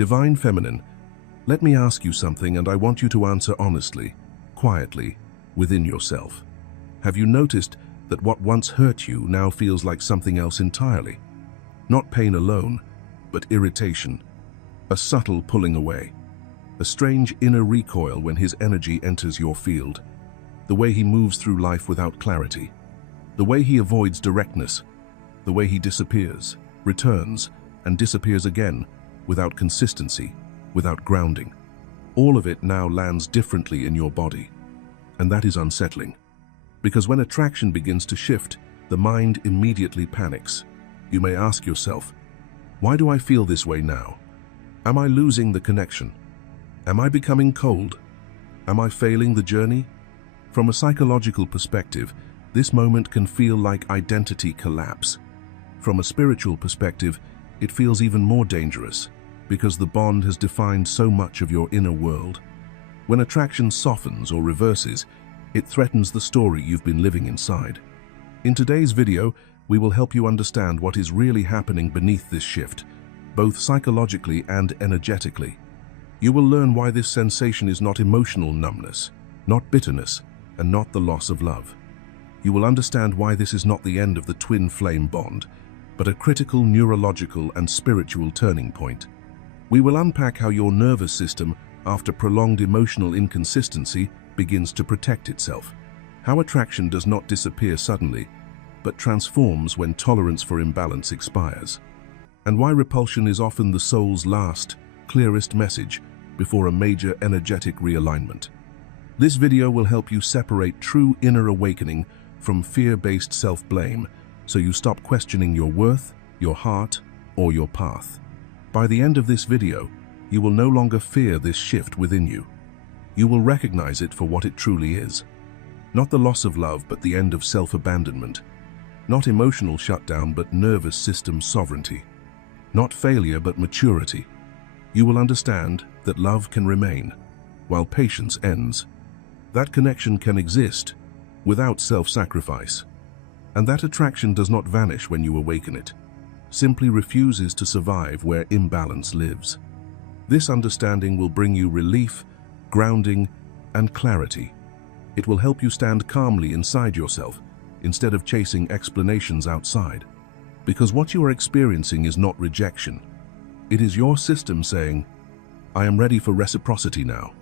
Divine Feminine, let me ask you something, and I want you to answer honestly, quietly, within yourself. Have you noticed that what once hurt you now feels like something else entirely? Not pain alone, but irritation, a subtle pulling away, a strange inner recoil when his energy enters your field, the way he moves through life without clarity, the way he avoids directness, the way he disappears, returns, and disappears again, without consistency, without grounding. All of it now lands differently in your body. And that is unsettling. Because when attraction begins to shift, the mind immediately panics. You may ask yourself, why do I feel this way now? Am I losing the connection? Am I becoming cold? Am I failing the journey? From a psychological perspective, this moment can feel like identity collapse. From a spiritual perspective, it feels even more dangerous, because the bond has defined so much of your inner world. When attraction softens or reverses, it threatens the story you've been living inside. In today's video, we will help you understand what is really happening beneath this shift, both psychologically and energetically. You will learn why this sensation is not emotional numbness, not bitterness, and not the loss of love. You will understand why this is not the end of the twin flame bond, but a critical neurological and spiritual turning point. We will unpack how your nervous system, after prolonged emotional inconsistency, begins to protect itself. How attraction does not disappear suddenly, but transforms when tolerance for imbalance expires. And why repulsion is often the soul's last, clearest message before a major energetic realignment. This video will help you separate true inner awakening from fear-based self-blame, so you stop questioning your worth, your heart, or your path. By the end of this video, you will no longer fear this shift within you. You will recognize it for what it truly is. Not the loss of love, but the end of self-abandonment. Not emotional shutdown, but nervous system sovereignty. Not failure, but maturity. You will understand that love can remain, while patience ends. That connection can exist without self-sacrifice. And that attraction does not vanish when you awaken it. Simply refuses to survive where imbalance lives. This understanding will bring you relief, grounding, and clarity. It will help you stand calmly inside yourself instead of chasing explanations outside. Because what you are experiencing is not rejection. It is your system saying, I am ready for reciprocity now.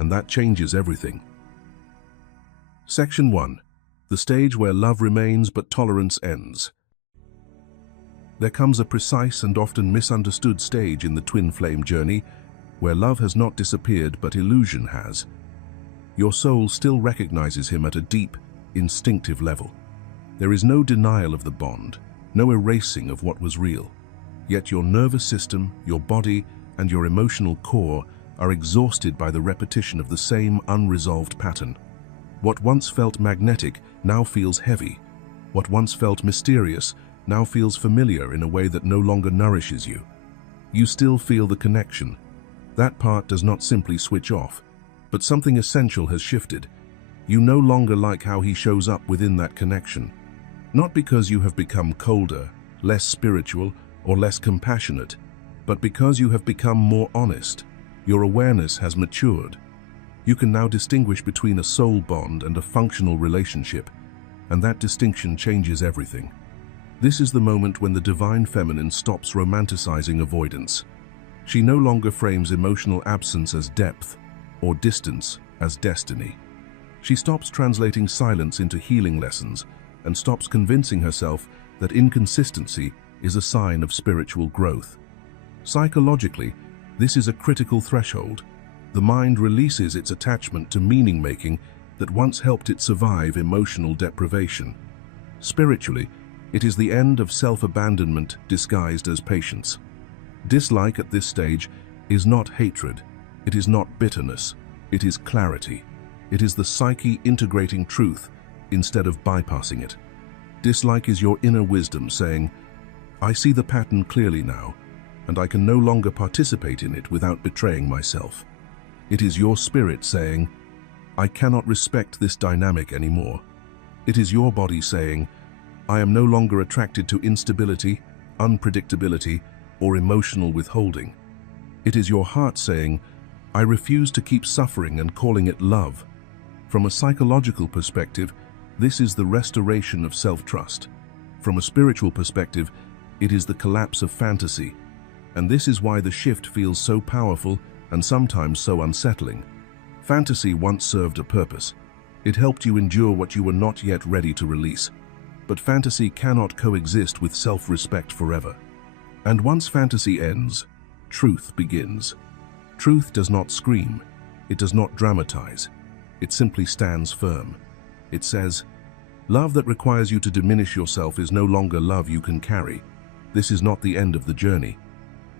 And that changes everything. Section 1. The stage where love remains but tolerance ends. There comes a precise and often misunderstood stage in the twin flame journey where love has not disappeared but illusion has. Your soul still recognizes him at a deep, instinctive level. There is no denial of the bond, no erasing of what was real. Yet your nervous system, your body, and your emotional core are exhausted by the repetition of the same unresolved pattern. What once felt magnetic now feels heavy. What once felt mysterious now feels familiar in a way that no longer nourishes you. You still feel the connection. That part does not simply switch off, but something essential has shifted. You no longer like how he shows up within that connection. Not because you have become colder, less spiritual, or less compassionate, but because you have become more honest. Your awareness has matured. You can now distinguish between a soul bond and a functional relationship, and that distinction changes everything. This is the moment when the divine feminine stops romanticizing avoidance. She no longer frames emotional absence as depth or distance as destiny. She stops translating silence into healing lessons and stops convincing herself that inconsistency is a sign of spiritual growth. Psychologically, this is a critical threshold. The mind releases its attachment to meaning-making that once helped it survive emotional deprivation. Spiritually, it is the end of self-abandonment disguised as patience. Dislike at this stage is not hatred, it is not bitterness, it is clarity. It is the psyche integrating truth instead of bypassing it. Dislike is your inner wisdom saying, I see the pattern clearly now, and I can no longer participate in it without betraying myself. It is your spirit saying, I cannot respect this dynamic anymore. It is your body saying, I am no longer attracted to instability, unpredictability, or emotional withholding. It is your heart saying, "I refuse to keep suffering," and calling it love. From a psychological perspective, this is the restoration of self-trust. From a spiritual perspective, it is the collapse of fantasy. And this is why the shift feels so powerful and sometimes so unsettling. Fantasy once served a purpose. It helped you endure what you were not yet ready to release. But fantasy cannot coexist with self-respect forever. And once fantasy ends, truth begins. Truth does not scream. It does not dramatize. It simply stands firm. It says, "Love that requires you to diminish yourself is no longer love you can carry. This is not the end of the journey,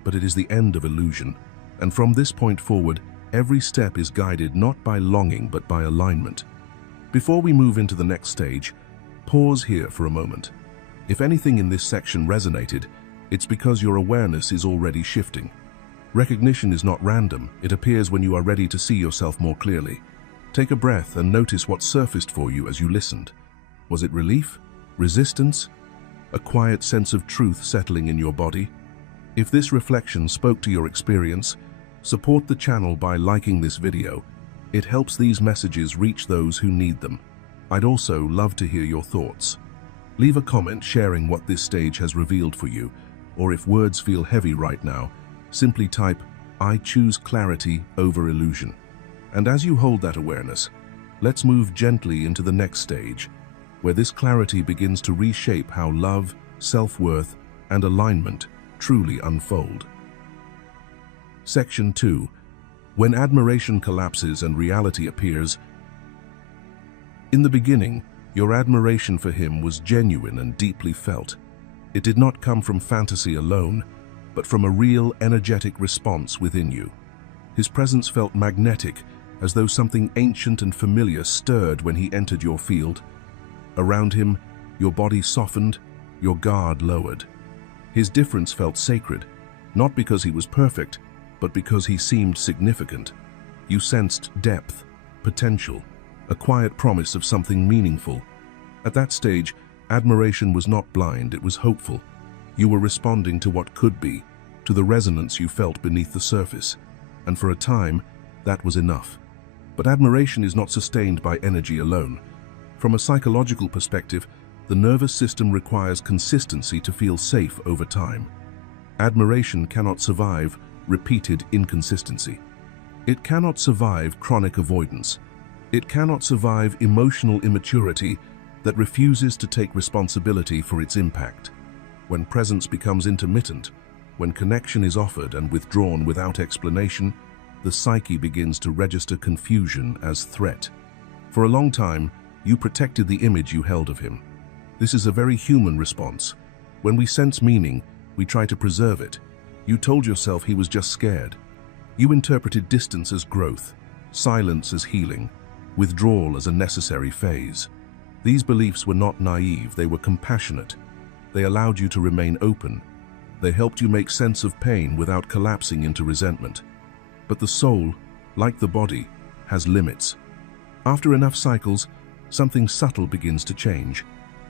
but it is the end of illusion." And from this point forward, every step is guided not by longing but by alignment. Before we move into the next stage, pause here for a moment. If anything in this section resonated, it's because your awareness is already shifting. Recognition is not random. It appears when you are ready to see yourself more clearly. Take a breath and notice what surfaced for you as you listened. Was it relief? Resistance? A quiet sense of truth settling in your body? If this reflection spoke to your experience, support the channel by liking this video. It helps these messages reach those who need them. I'd also love to hear your thoughts. Leave a comment sharing what this stage has revealed for you, or if words feel heavy right now, simply type, "I choose clarity over illusion." And as you hold that awareness, let's move gently into the next stage, where this clarity begins to reshape how love, self-worth, and alignment truly unfold. Section 2. When admiration collapses and reality appears. In the beginning, your admiration for him was genuine and deeply felt. It did not come from fantasy alone, but from a real, energetic response within you. His presence felt magnetic, as though something ancient and familiar stirred when he entered your field. Around him, your body softened, your guard lowered. His difference felt sacred, not because he was perfect, but because he seemed significant. You sensed depth, potential, a quiet promise of something meaningful. At that stage, admiration was not blind, it was hopeful. You were responding to what could be, to the resonance you felt beneath the surface. And for a time, that was enough. But admiration is not sustained by energy alone. From a psychological perspective, the nervous system requires consistency to feel safe over time. Admiration cannot survive repeated inconsistency. It cannot survive chronic avoidance. It cannot survive emotional immaturity that refuses to take responsibility for its impact. When presence becomes intermittent, when connection is offered and withdrawn without explanation, the psyche begins to register confusion as threat. For a long time, you protected the image you held of him. This is a very human response. When we sense meaning, we try to preserve it. You told yourself he was just scared. You interpreted distance as growth, silence as healing, withdrawal as a necessary phase. These beliefs were not naive, they were compassionate. They allowed you to remain open. They helped you make sense of pain without collapsing into resentment. But the soul, like the body, has limits. After enough cycles, something subtle begins to change.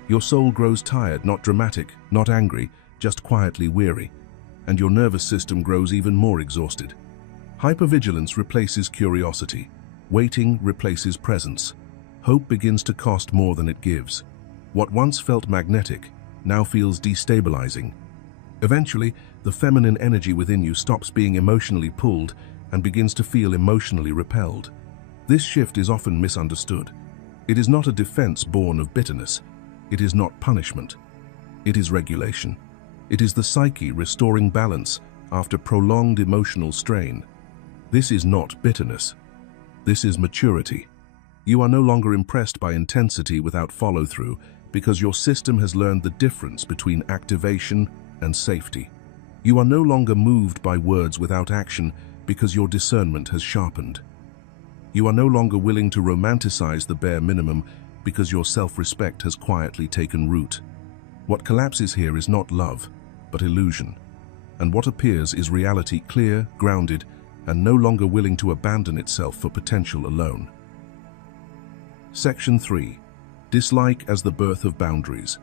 Your soul grows tired, not dramatic, not angry, just quietly weary. And your nervous system grows even more exhausted. Hypervigilance replaces curiosity. Waiting replaces presence. Hope begins to cost more than it gives. What once felt magnetic now feels destabilizing. Eventually, the feminine energy within you stops being emotionally pulled and begins to feel emotionally repelled. This shift is often misunderstood. It is not a defense born of bitterness. It is not punishment. It is regulation. It is the psyche restoring balance after prolonged emotional strain. This is not bitterness. This is maturity. You are no longer impressed by intensity without follow-through because your system has learned the difference between activation and safety. You are no longer moved by words without action because your discernment has sharpened. You are no longer willing to romanticize the bare minimum because your self-respect has quietly taken root. What collapses here is not love, but illusion. And what appears is reality clear, grounded, and no longer willing to abandon itself for potential alone. Section 3. Dislike as the birth of boundaries.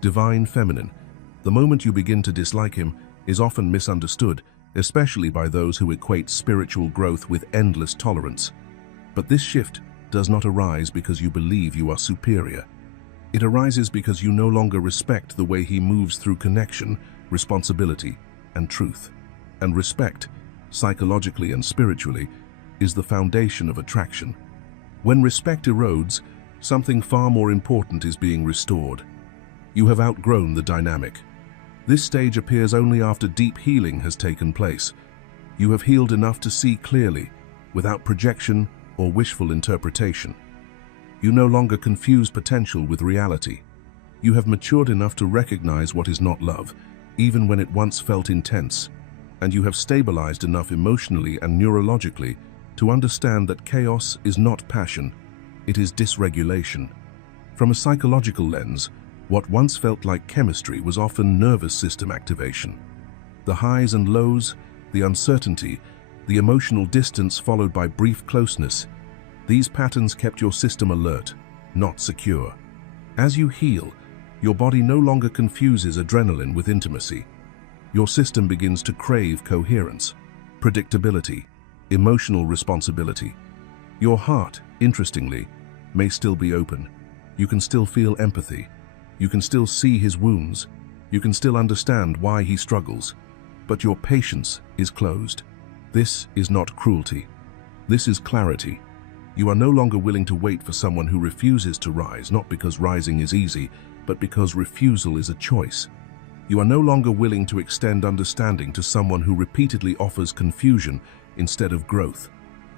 Divine Feminine. The moment you begin to dislike him is often misunderstood especially by those who equate spiritual growth with endless tolerance. But this shift does not arise because you believe you are superior. It arises because you no longer respect the way he moves through connection, responsibility, and truth. And respect, psychologically and spiritually, is the foundation of attraction. When respect erodes, something far more important is being restored. You have outgrown the dynamic. This stage appears only after deep healing has taken place. You have healed enough to see clearly, without projection or wishful interpretation. You no longer confuse potential with reality. You have matured enough to recognize what is not love, even when it once felt intense. And you have stabilized enough emotionally and neurologically to understand that chaos is not passion, it is dysregulation. From a psychological lens, what once felt like chemistry was often nervous system activation. The highs and lows, the uncertainty, the emotional distance followed by brief closeness, these patterns kept your system alert, not secure. As you heal, your body no longer confuses adrenaline with intimacy. Your system begins to crave coherence, predictability, emotional responsibility. Your heart, interestingly, may still be open. You can still feel empathy. You can still see his wounds. You can still understand why he struggles. But your patience is closed. This is not cruelty. This is clarity. You are no longer willing to wait for someone who refuses to rise, not because rising is easy, but because refusal is a choice. You are no longer willing to extend understanding to someone who repeatedly offers confusion instead of growth.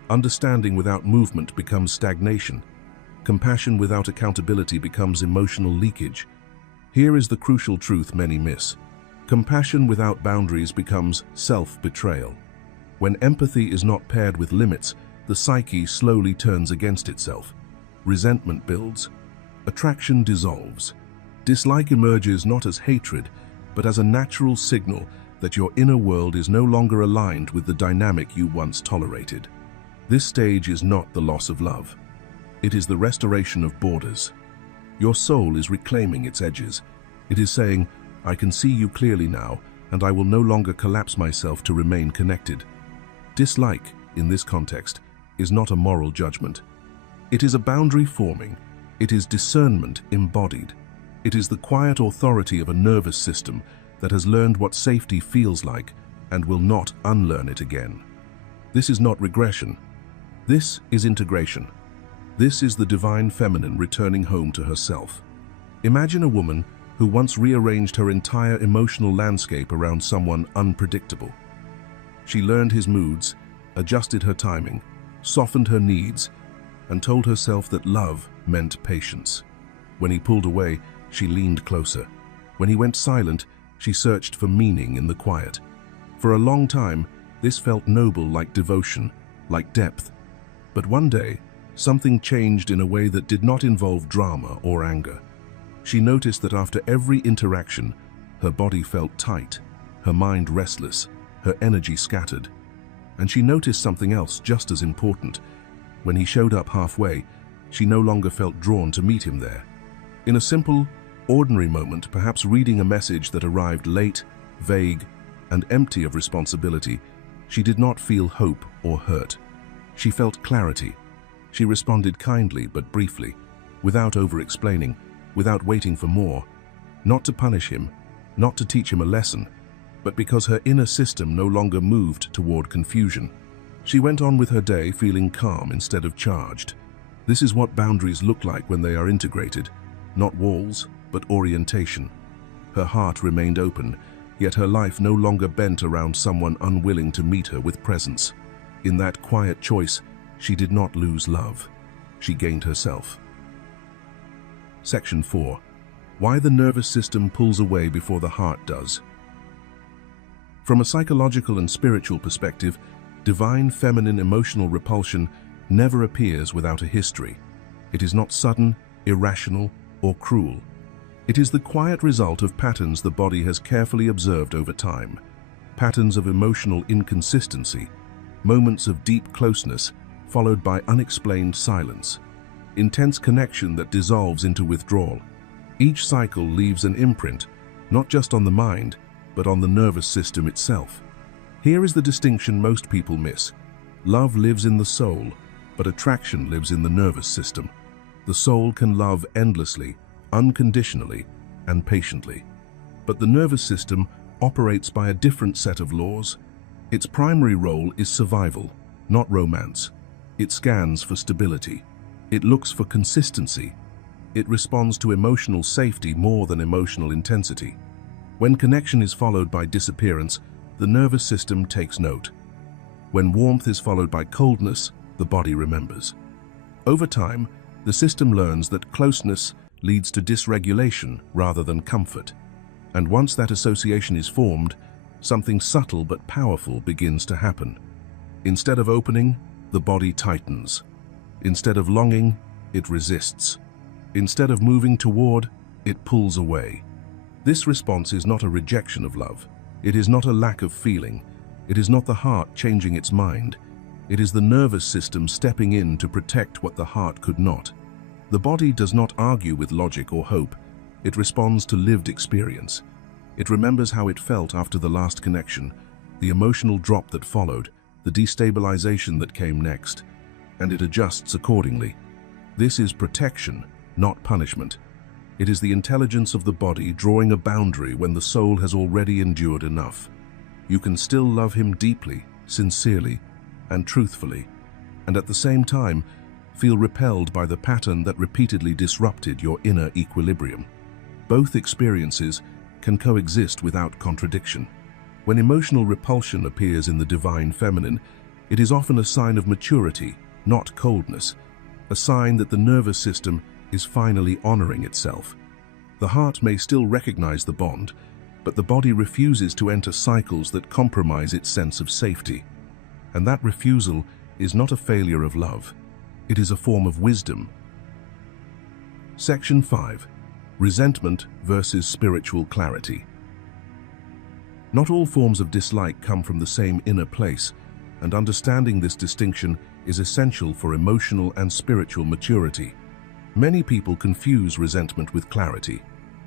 Understanding without movement becomes stagnation. Compassion without accountability becomes emotional leakage. Here is the crucial truth many miss. Compassion without boundaries becomes self-betrayal. When empathy is not paired with limits, the psyche slowly turns against itself. Resentment builds. Attraction dissolves. Dislike emerges not as hatred, but as a natural signal that your inner world is no longer aligned with the dynamic you once tolerated. This stage is not the loss of love. It is the restoration of borders. Your soul is reclaiming its edges. It is saying, I can see you clearly now, and I will no longer collapse myself to remain connected. Dislike, in this context, is not a moral judgment. It is a boundary forming. It is discernment embodied. It is the quiet authority of a nervous system that has learned what safety feels like and will not unlearn it again. This is not regression. This is integration. This is the divine feminine returning home to herself. Imagine a woman who once rearranged her entire emotional landscape around someone unpredictable. She learned his moods, adjusted her timing, softened her needs, and told herself that love meant patience. When he pulled away, she leaned closer. When he went silent, she searched for meaning in the quiet. For a long time, this felt noble, like devotion, like depth. But one day, something changed in a way that did not involve drama or anger. She noticed that after every interaction, her body felt tight, her mind restless, her energy scattered. And she noticed something else just as important. When he showed up halfway, she no longer felt drawn to meet him there. In a simple, ordinary moment, perhaps reading a message that arrived late, vague, and empty of responsibility, she did not feel hope or hurt. She felt clarity. She responded kindly but briefly, without over-explaining, without waiting for more, not to punish him, not to teach him a lesson, but because her inner system no longer moved toward confusion. She went on with her day feeling calm instead of charged. This is what boundaries look like when they are integrated, not walls, but orientation. Her heart remained open, yet her life no longer bent around someone unwilling to meet her with presence. In that quiet choice, she did not lose love. She gained herself. Section 4. Why the nervous system pulls away before the heart does. From a psychological and spiritual perspective, divine feminine emotional repulsion never appears without a history. It is not sudden, irrational, or cruel. It is the quiet result of patterns the body has carefully observed over time. Patterns of emotional inconsistency, moments of deep closeness, followed by unexplained silence. Intense connection that dissolves into withdrawal. Each cycle leaves an imprint, not just on the mind, but on the nervous system itself. Here is the distinction most people miss. Love lives in the soul, but attraction lives in the nervous system. The soul can love endlessly, unconditionally, and patiently. But the nervous system operates by a different set of laws. Its primary role is survival, not romance. It scans for stability. It looks for consistency. It responds to emotional safety more than emotional intensity. When connection is followed by disappearance, the nervous system takes note. When warmth is followed by coldness, the body remembers. Over time, the system learns that closeness leads to dysregulation rather than comfort. And once that association is formed, something subtle but powerful begins to happen. Instead of opening, the body tightens. Instead of longing, it resists. Instead of moving toward, it pulls away. This response is not a rejection of love. It is not a lack of feeling. It is not the heart changing its mind. It is the nervous system stepping in to protect what the heart could not. The body does not argue with logic or hope. It responds to lived experience. It remembers how it felt after the last connection, the emotional drop that followed, the destabilization that came next, and it adjusts accordingly. This is protection, not punishment. It is the intelligence of the body drawing a boundary when the soul has already endured enough. You can still love him deeply, sincerely, and truthfully, and at the same time feel repelled by the pattern that repeatedly disrupted your inner equilibrium. Both experiences can coexist without contradiction. When emotional repulsion appears in the divine feminine, it is often a sign of maturity, not coldness, a sign that the nervous system is finally honoring itself. The heart may still recognize the bond, but the body refuses to enter cycles that compromise its sense of safety. And that refusal is not a failure of love. It is a form of wisdom. Section 5. Resentment versus spiritual clarity. Not all forms of dislike come from the same inner place, and understanding this distinction is essential for emotional and spiritual maturity. Many people confuse resentment with clarity,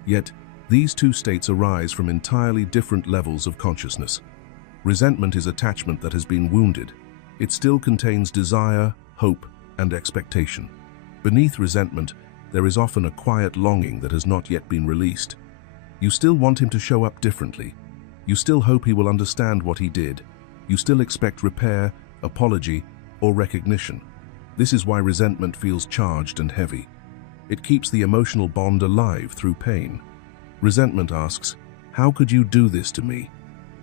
yet these two states arise from entirely different levels of consciousness. Resentment is attachment that has been wounded. It still contains desire, hope, and expectation. Beneath resentment, there is often a quiet longing that has not yet been released. You still want him to show up differently. You still hope he will understand what he did. You still expect repair, apology, or recognition. This is why resentment feels charged and heavy. It keeps the emotional bond alive through pain. Resentment asks, "How could you do this to me?"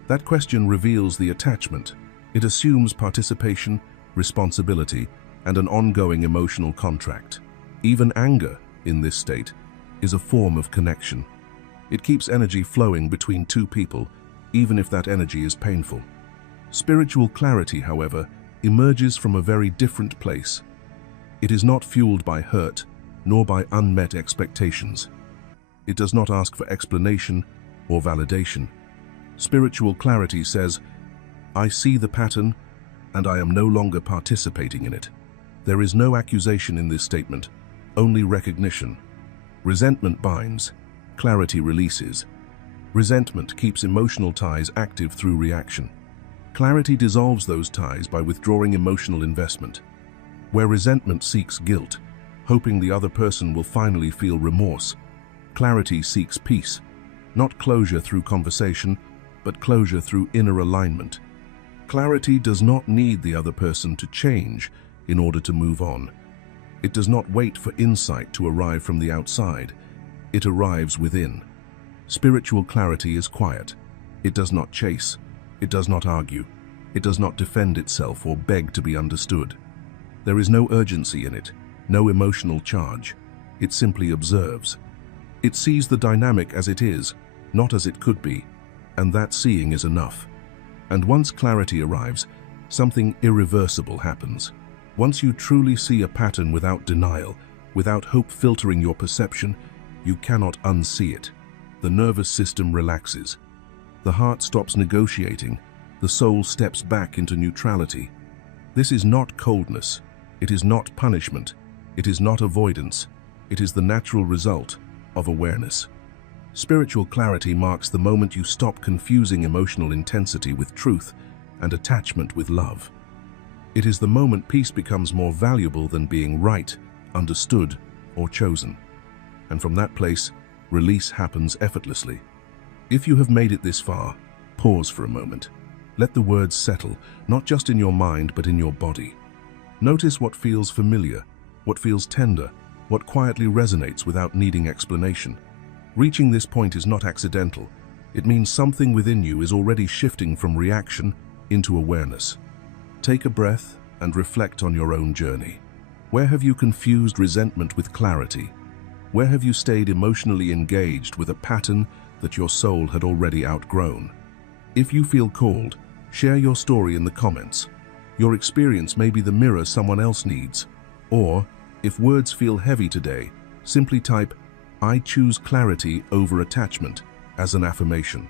That question reveals the attachment. It assumes participation, responsibility, and an ongoing emotional contract. Even anger, in this state, is a form of connection. It keeps energy flowing between two people, even if that energy is painful. Spiritual clarity, however, emerges from a very different place. It is not fueled by hurt, nor by unmet expectations. It does not ask for explanation or validation. Spiritual clarity says, "I see the pattern, and I am no longer participating in it." There is no accusation in this statement, only recognition. Resentment binds, clarity releases. Resentment keeps emotional ties active through reaction. Clarity dissolves those ties by withdrawing emotional investment. Where resentment seeks guilt, hoping the other person will finally feel remorse, clarity seeks peace, not closure through conversation, but closure through inner alignment. Clarity does not need the other person to change in order to move on. It does not wait for insight to arrive from the outside. It arrives within. Spiritual clarity is quiet. It does not chase. It does not argue. It does not defend itself or beg to be understood. There is no urgency in it, no emotional charge. It simply observes. It sees the dynamic as it is, not as it could be, and that seeing is enough. And once clarity arrives, something irreversible happens. Once you truly see a pattern without denial, without hope filtering your perception, you cannot unsee it. The nervous system relaxes. The heart stops negotiating. The soul steps back into neutrality. This is not coldness. It is not punishment. It is not avoidance. It is the natural result of awareness. Spiritual clarity marks the moment you stop confusing emotional intensity with truth and attachment with love. It is the moment peace becomes more valuable than being right, understood, or chosen. And from that place, release happens effortlessly. If you have made it this far, pause for a moment. Let the words settle, not just in your mind, but in your body. Notice what feels familiar, what feels tender, what quietly resonates without needing explanation. Reaching this point is not accidental. It means something within you is already shifting from reaction into awareness. Take a breath and reflect on your own journey. Where have you confused resentment with clarity? Where have you stayed emotionally engaged with a pattern that your soul had already outgrown? If you feel called, share your story in the comments. Your experience may be the mirror someone else needs. Or, if words feel heavy today, simply type, "I choose clarity over attachment," as an affirmation.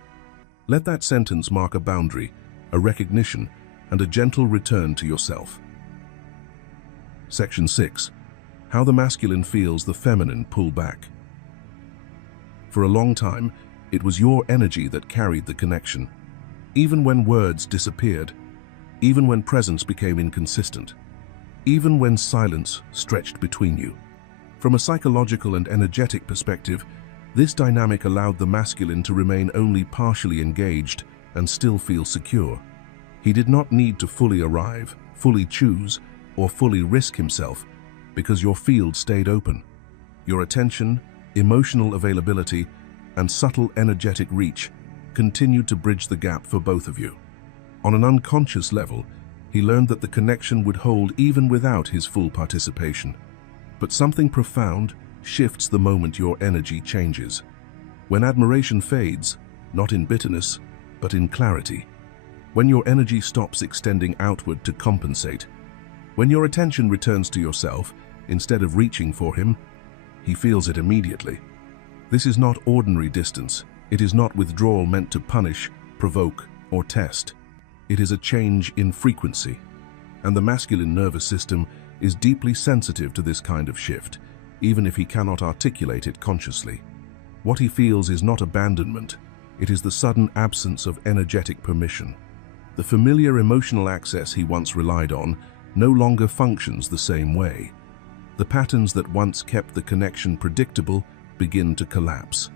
Let that sentence mark a boundary, a recognition, and a gentle return to yourself. Section 6. How the masculine feels the feminine pull back. For a long time, it was your energy that carried the connection. Even when words disappeared, even when presence became inconsistent, even when silence stretched between you. From a psychological and energetic perspective, this dynamic allowed the masculine to remain only partially engaged and still feel secure. He did not need to fully arrive, fully choose, or fully risk himself because your field stayed open. Your attention, emotional availability, and subtle energetic reach continued to bridge the gap for both of you. On an unconscious level, he learned that the connection would hold even without his full participation. But something profound shifts the moment your energy changes. When admiration fades, not in bitterness, but in clarity. When your energy stops extending outward to compensate. When your attention returns to yourself, instead of reaching for him, he feels it immediately. This is not ordinary distance. It is not withdrawal meant to punish, provoke, or test. It is a change in frequency. And the masculine nervous system is deeply sensitive to this kind of shift, even if he cannot articulate it consciously. What he feels is not abandonment. It is the sudden absence of energetic permission. The familiar emotional access he once relied on no longer functions the same way. The patterns that once kept the connection predictable begin to collapse.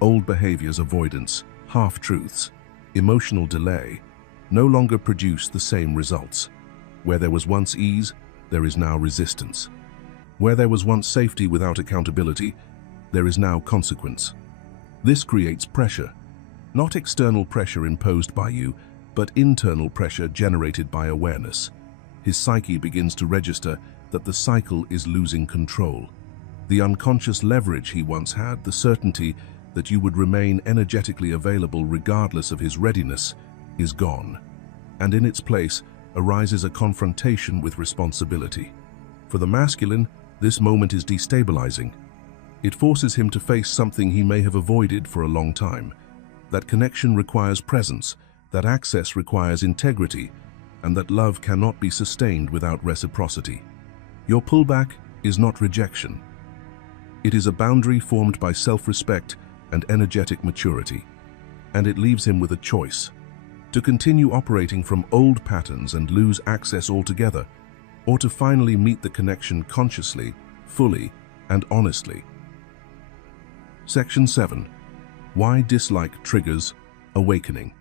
Old behaviors, avoidance, half-truths, emotional delay no longer produce the same results. Where there was once ease, there is now resistance. Where there was once safety without accountability, there is now consequence. This creates pressure, not external pressure imposed by you, but internal pressure generated by awareness. His psyche begins to register that the cycle is losing control. The unconscious leverage he once had, the certainty that you would remain energetically available regardless of his readiness, is gone. And in its place arises a confrontation with responsibility. For the masculine, this moment is destabilizing. It forces him to face something he may have avoided for a long time. That connection requires presence, that access requires integrity, and that love cannot be sustained without reciprocity. Your pullback is not rejection. It is a boundary formed by self-respect and energetic maturity, and it leaves him with a choice: to continue operating from old patterns and lose access altogether, or to finally meet the connection consciously, fully, and honestly. Section 7. Why dislike triggers awakening.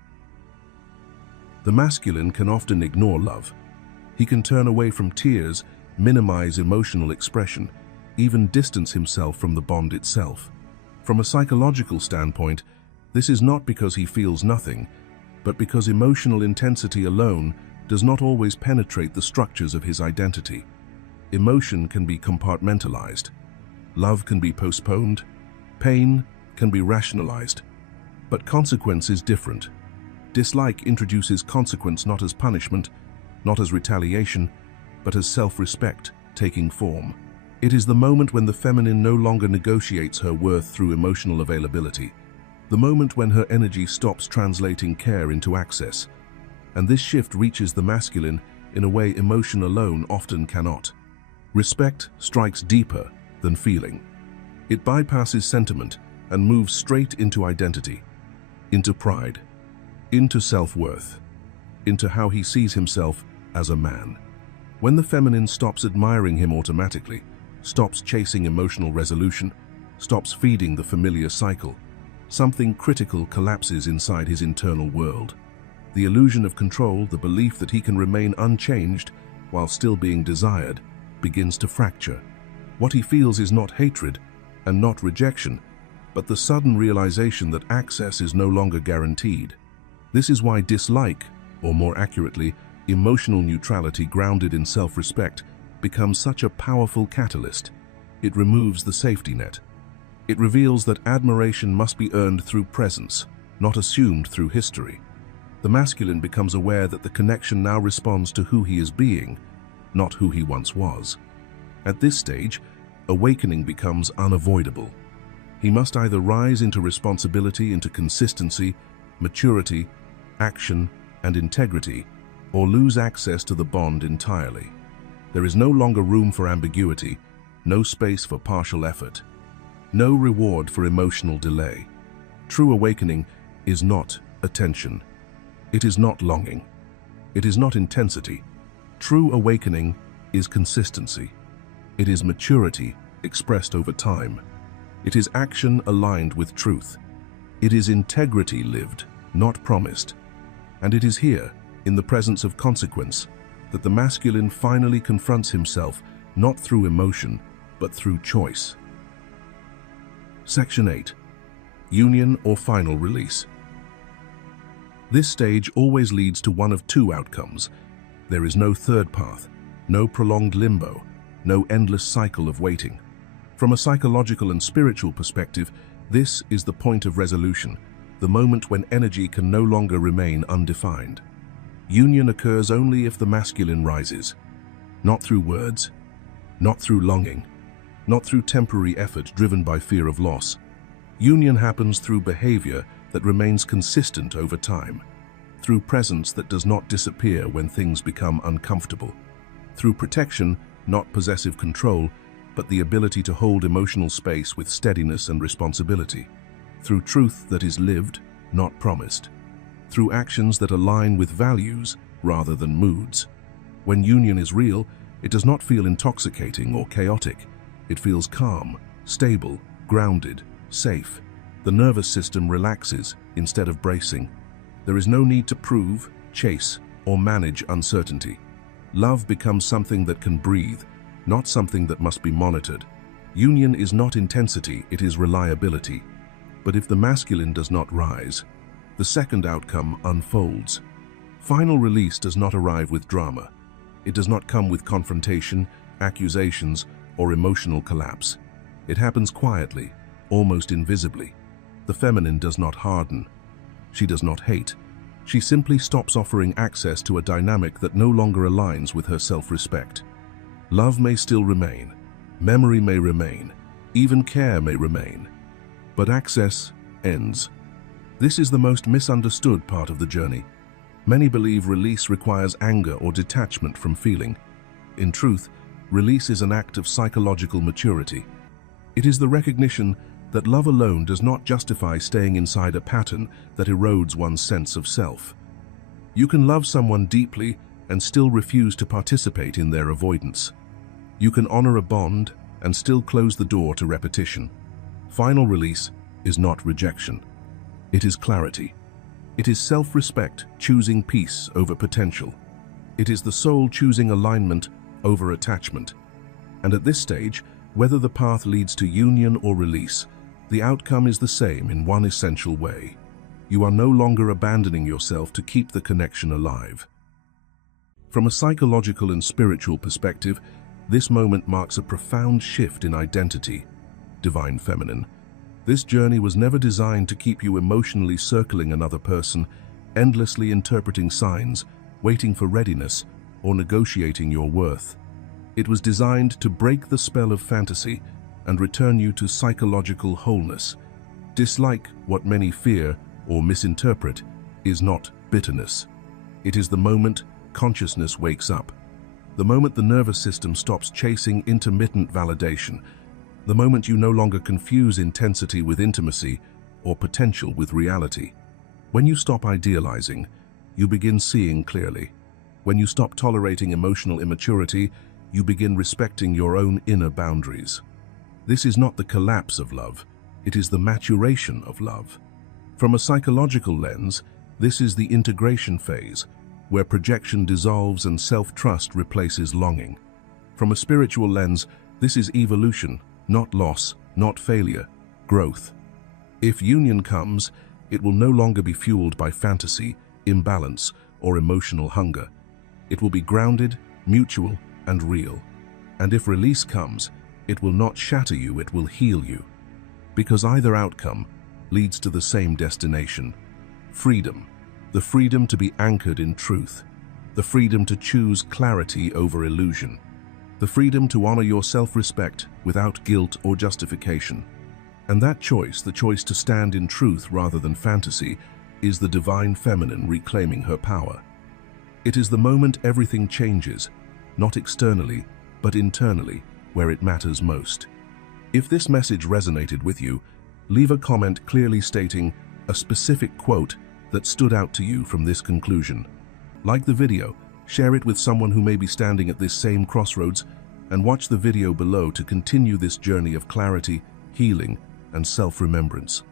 The masculine can often ignore love. He can turn away from tears, minimize emotional expression, even distance himself from the bond itself. From a psychological standpoint, this is not because he feels nothing, but because emotional intensity alone does not always penetrate the structures of his identity. Emotion can be compartmentalized. Love can be postponed. Pain can be rationalized. But consequence is different. Dislike introduces consequence not as punishment, not as retaliation, but as self-respect taking form. It is the moment when the feminine no longer negotiates her worth through emotional availability. The moment when her energy stops translating care into access. And this shift reaches the masculine in a way emotion alone often cannot. Respect strikes deeper than feeling. It bypasses sentiment and moves straight into identity, into pride, into self-worth. into how he sees himself as a man. When the feminine stops admiring him automatically, stops chasing emotional resolution, stops feeding the familiar cycle, something critical collapses inside his internal world. The illusion of control, the belief that he can remain unchanged while still being desired, begins to fracture. What he feels is not hatred and not rejection, but the sudden realization that access is no longer guaranteed. This is why dislike, or more accurately, emotional neutrality grounded in self-respect, becomes such a powerful catalyst. It removes the safety net. It reveals that admiration must be earned through presence, not assumed through history. The masculine becomes aware that the connection now responds to who he is being, not who he once was. At this stage, awakening becomes unavoidable. He must either rise into responsibility, into consistency, maturity, action, and integrity, or lose access to the bond entirely. There is no longer room for ambiguity, no space for partial effort, no reward for emotional delay. True awakening is not attention. It is not longing. It is not intensity. True awakening is consistency. It is maturity expressed over time. It is action aligned with truth. It is integrity lived, not promised. And it is here, in the presence of consequence, that the masculine finally confronts himself, not through emotion, but through choice. Section 8. Union or final release. This stage always leads to one of two outcomes. There is no third path, no prolonged limbo, no endless cycle of waiting. From a psychological and spiritual perspective, this is the point of resolution, the moment when energy can no longer remain undefined. Union occurs only if the masculine rises, not through words, not through longing, not through temporary effort driven by fear of loss. Union happens through behavior that remains consistent over time, through presence that does not disappear when things become uncomfortable, through protection, not possessive control, but the ability to hold emotional space with steadiness and responsibility, through truth that is lived, not promised, through actions that align with values rather than moods. When union is real, it does not feel intoxicating or chaotic. It feels calm, stable, grounded, safe. The nervous system relaxes instead of bracing. There is no need to prove, chase, or manage uncertainty. Love becomes something that can breathe, not something that must be monitored. Union is not intensity, it is reliability. But if the masculine does not rise, the second outcome unfolds. Final release does not arrive with drama. It does not come with confrontation, accusations, or emotional collapse. It happens quietly, almost invisibly. The feminine does not harden. She does not hate. She simply stops offering access to a dynamic that no longer aligns with her self-respect. Love may still remain, memory may remain, even care may remain, but access ends. This is the most misunderstood part of the journey. Many believe release requires anger or detachment from feeling. In truth, release is an act of psychological maturity. It is the recognition that love alone does not justify staying inside a pattern that erodes one's sense of self. You can love someone deeply and still refuse to participate in their avoidance. You can honor a bond and still close the door to repetition. Final release is not rejection. It is clarity. It is self-respect choosing peace over potential. It is the soul choosing alignment over attachment. And at this stage, whether the path leads to union or release, the outcome is the same in one essential way. You are no longer abandoning yourself to keep the connection alive. From a psychological and spiritual perspective, this moment marks a profound shift in identity, divine feminine. This journey was never designed to keep you emotionally circling another person, endlessly interpreting signs, waiting for readiness, or negotiating your worth. It was designed to break the spell of fantasy and return you to psychological wholeness. Dislike, what many fear or misinterpret, is not bitterness. It is the moment consciousness wakes up. The moment the nervous system stops chasing intermittent validation. The moment you no longer confuse intensity with intimacy or potential with reality. When you stop idealizing, you begin seeing clearly. When you stop tolerating emotional immaturity, you begin respecting your own inner boundaries. This is not the collapse of love, it is the maturation of love. From a psychological lens, this is the integration phase, where projection dissolves and self-trust replaces longing. From a spiritual lens, this is evolution, not loss, not failure, growth. If union comes, it will no longer be fueled by fantasy, imbalance, or emotional hunger. It will be grounded, mutual, and real. And if release comes, it will not shatter you, it will heal you. Because either outcome leads to the same destination: freedom. The freedom to be anchored in truth. The freedom to choose clarity over illusion. The freedom to honor your self-respect without guilt or justification. And that choice, the choice to stand in truth rather than fantasy, is the divine feminine reclaiming her power. It is the moment everything changes, not externally, but internally, where it matters most. If this message resonated with you, leave a comment clearly stating a specific quote that stood out to you from this conclusion. Like the video, share it with someone who may be standing at this same crossroads, and watch the video below to continue this journey of clarity, healing, and self-remembrance.